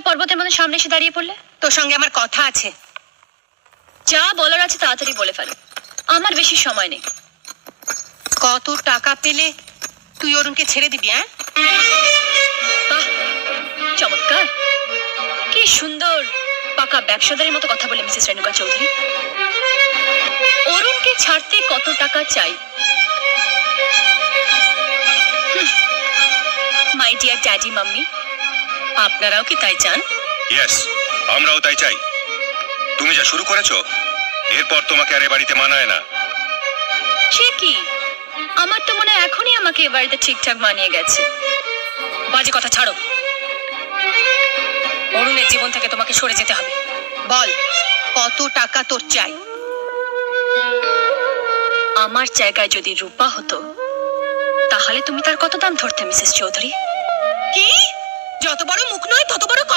পর্বতের মধ্যে সামনে এসে দাঁড়িয়ে পড়লে? তোর সঙ্গে আমার কথা আছে। যা বলার আছে তাড়াতাড়ি বলে ফেলো, আমার বেশি সময় নেই। কত টাকা পেলে তুই অরুণকে ছেড়ে দিবি? বাহ, চমৎকার, কি সুন্দর পাকা ব্যবসাদারের মতো কথা বলে মিসেস রেণুকা চৌধুরী। অরুণকে ছাড়তে কত টাকা চাই? মাই ডিয়ার ড্যাডি মাম্মি, আপনারাও কি তাই চান? ইয়েস, আমরাও তাই চাই। তুমি যা শুরু করেছো, এরপর তোমাকে আর এ বাড়িতে মানায় না। সে কি, আমার তো মনে হয় এখনই আমাকে এ বাড়িতে ঠিকঠাক মানিয়ে গেছে। বাজে কথা ছাড়ো, অরুণের জীবন থেকে তোমাকে সরে যেতে হবে। বল, কত টাকা তোর চাই? আমার জায়গায় যদি রূপা হতো তাহলে তুমি তার কত দাম ধরতে মিসেস চৌধুরী? কি? যত বড় মুখ নয় তত বড় কথা।